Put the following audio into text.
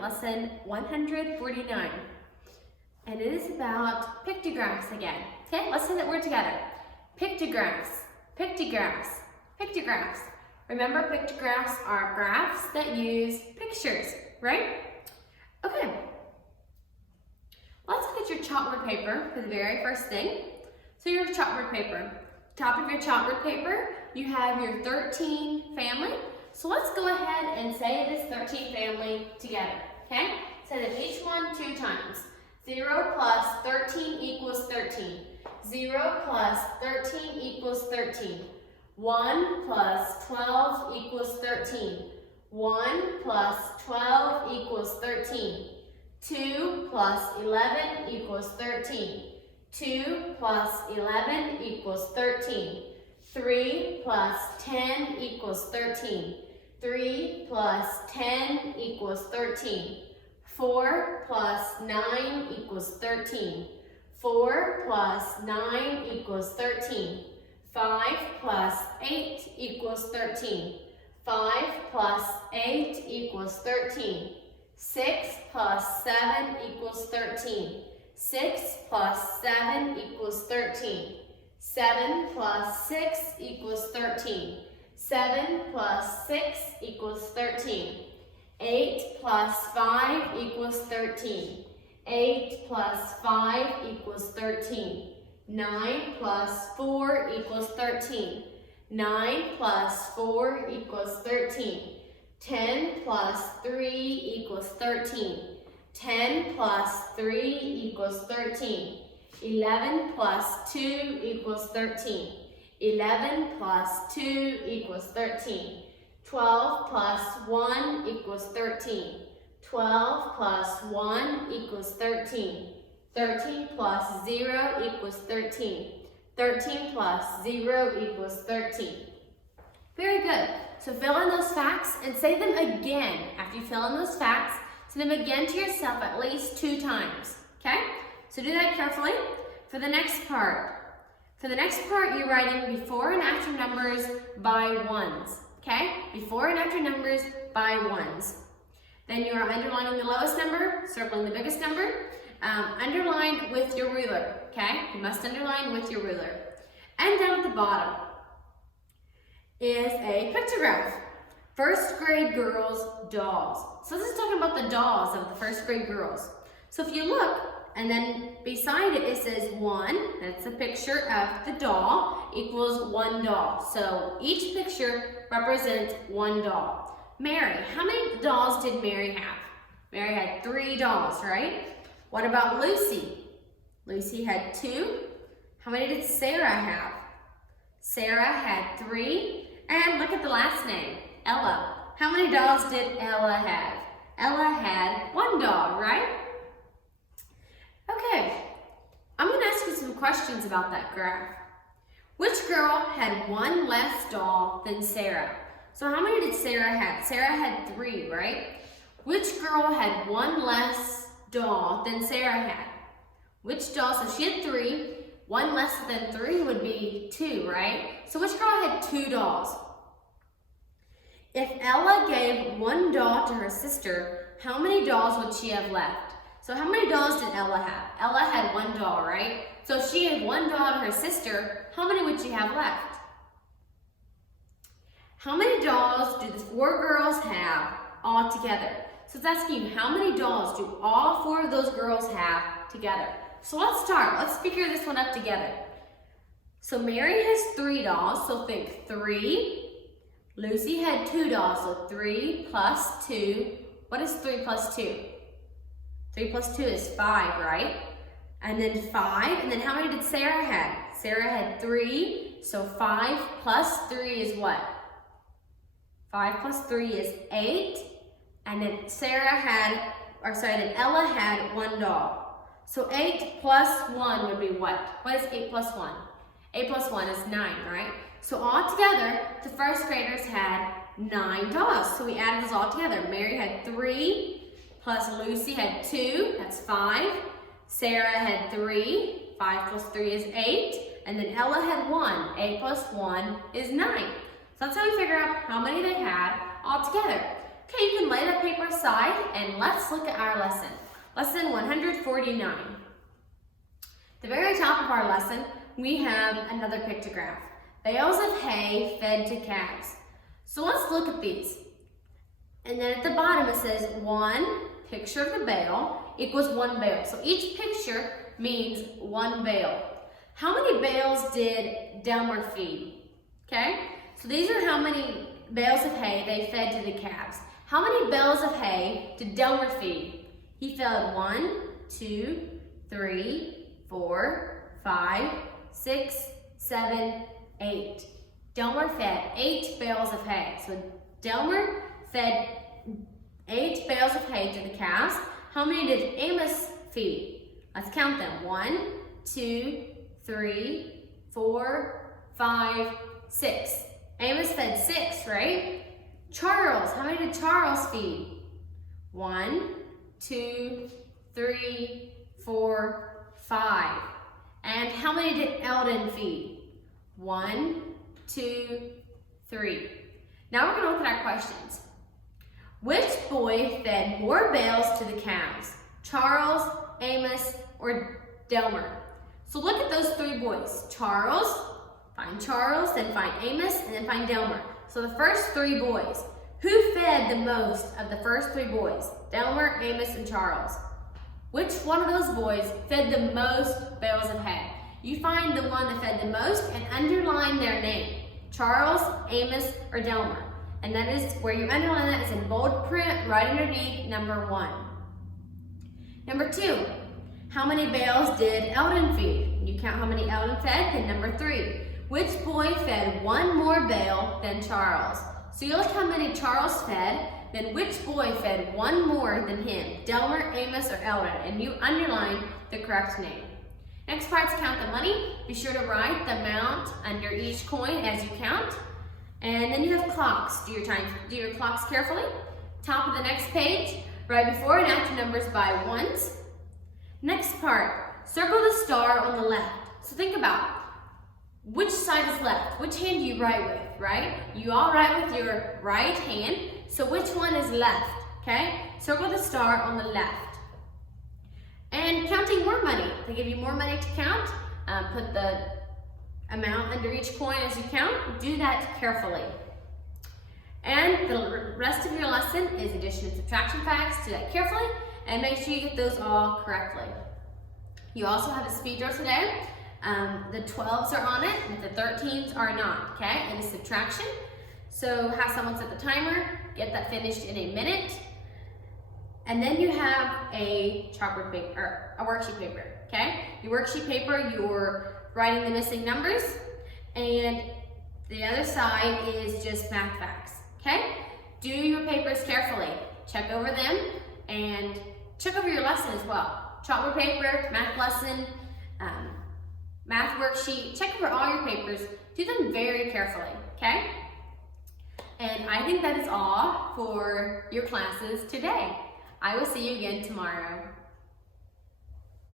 lesson 149. And it is about pictographs again. Okay, let's say that word together. Pictographs, pictographs, pictographs. Remember, pictographs are graphs that use pictures, right? Okay. Let's look at your chalkboard paper for the very first thing. So your chalkboard paper. Top of your chalkboard paper, you have your 13 family. So let's go ahead and say this 13 family together, okay? Say that each one 2 times. 0 plus 13 equals 13. 0 plus 13 equals 13. 1 plus 12 equals 13. 1 plus 12 equals 13. 2 plus 11 equals 13. 2 plus 11 equals 13. 3 plus 10 equals 13. 3 plus 10 equals 13. 4 plus 9 equals 13. 4 plus 9 equals 13. 5 plus 8 equals 13. 5 plus 8 equals 13. 6 plus 7 equals 13. 6 plus 7 equals 13. 7 plus 6 equals 13. 7 plus 6 equals 13. 8 plus 5 equals 13. 8 plus 5 equals 13. 9 plus 4 equals 13. 9 plus 4 equals 13. 10 plus 3 equals 13. 10 plus 3 equals 13. 11 plus 2 equals 13. 11 plus 2 equals 13. 12 plus 1 equals 13. 12 plus 1 equals 13. 13 plus 0 equals 13. 13 plus 0 equals 13. Very good. So fill in those facts and say them again. After you fill in those facts, say them again to yourself at least 2 times. Okay? So do that carefully. For the next part, you're writing before and after numbers by ones. Okay? Before and after numbers by ones. Then you are underlining the lowest number, circling the biggest number. Underline with your ruler. Okay? You must underline with your ruler. And down at the bottom is a pictograph. First grade girls' dolls. So this is talking about the dolls of the first grade girls. So if you look, and then beside it, it says 1, that's a picture of the doll, equals 1 doll. So each picture represents 1 doll. Mary, how many dolls did Mary have? Mary had 3 dolls, right? What about Lucy? Lucy had 2. How many did Sarah have? Sarah had 3. And look at the last name, Ella. How many dolls did Ella have? Ella had 1 doll, right? Okay, I'm going to ask you some questions about that graph. Which girl had 1 less doll than Sarah? So how many did Sarah have? Sarah had 3, right? Which girl had 1 less doll than Sarah had? Which doll? So she had 3. 1 less than 3 would be 2, right? So which girl had 2 dolls? If Ella gave 1 doll to her sister, how many dolls would she have left? So how many dolls did Ella have? Ella had 1 doll, right? So if she gave 1 doll to her sister, how many would she have left? How many dolls do the 4 girls have all together? So it's asking you, how many dolls do all 4 of those girls have together? So let's start. Let's figure this one up together. So Mary has 3 dolls, so think 3. Lucy had 2 dolls, so 3 plus 2. What is 3 plus 2? 3 plus 2 is 5, right? And then 5, and then how many did Sarah have? Sarah had 3, so 5 plus 3 is what? 5 plus 3 is 8, and then then Ella had 1 doll. So 8 plus 1 would be what? What is 8 plus 1? 8 plus 1 is 9, right? So all together, the first graders had 9 dolls. So we added those all together. Mary had 3, plus Lucy had 2, that's 5. Sarah had 3, 5 plus 3 is 8. And then Ella had 1, 8 plus 1 is 9. So that's how we figure out how many they had all together. Okay, you can lay that paper aside and let's look at our lesson. Lesson 149. The very top of our lesson, we have another pictograph. Bales of hay fed to calves. So let's look at these. And then at the bottom it says one picture of the bale equals one bale. So each picture means one bale. How many bales did Delmer feed? Okay, so these are how many bales of hay they fed to the calves. How many bales of hay did Delmer feed? He fed 1, 2, 3, 4, 5, 6, 7, 8. Delmer fed 8 bales of hay. So Delmer fed 8 bales of hay to the calves. How many did Amos feed? Let's count them. 1, 2, 3, 4, 5, 6. Amos fed 6, right? Charles, how many did Charles feed? 1, 2, 3, 4, 5. And how many did Eldon feed? 1, 2, 3. Now we're going to look at our questions. Which boy fed more bales to the calves? Charles, Amos, or Delmer? So look at those 3 boys. Charles, then find Amos, and then find Delmer. So the first 3 boys. Who fed the most of the first 3 boys? Delmer, Amos, and Charles. Which one of those boys fed the most bales of hay? You find the one that fed the most and underline their name. Charles, Amos, or Delmer. And that is where you underline that is in bold print right underneath number 1. Number 2, how many bales did Eldon feed? You count how many Eldon fed, then number 3. Which boy fed 1 more bale than Charles? So you look how many Charles fed, then which boy fed 1 more than him? Delmer, Amos, or Eldon, and you underline the correct name. Next part's count the money. Be sure to write the amount under each coin as you count. And then you have clocks. Do your clocks carefully. Top of the next page, write before and after numbers by ones. Next part, circle the star on the left. So think about which side is left. Which hand do you write with, right? You all write with your right hand. So which one is left, okay? Circle the star on the left. And counting more money. They give you more money to count. Put the amount under each coin as you count. Do that carefully. And the rest of your lesson is addition and subtraction facts. Do that carefully and make sure you get those all correctly. You also have a speed drill today. The 12s are on it, but the 13s are not, okay? It is subtraction. So have someone set the timer, get that finished in a minute. And then you have a chalkboard paper, or a worksheet paper, okay? Your worksheet paper, you're writing the missing numbers, and the other side is just math facts, okay? Do your papers carefully. Check over them, and check over your lesson as well. Chalkboard paper, math lesson, math worksheet, check over all your papers. Do them very carefully, okay? And I think that is all for your classes today. I will see you again tomorrow.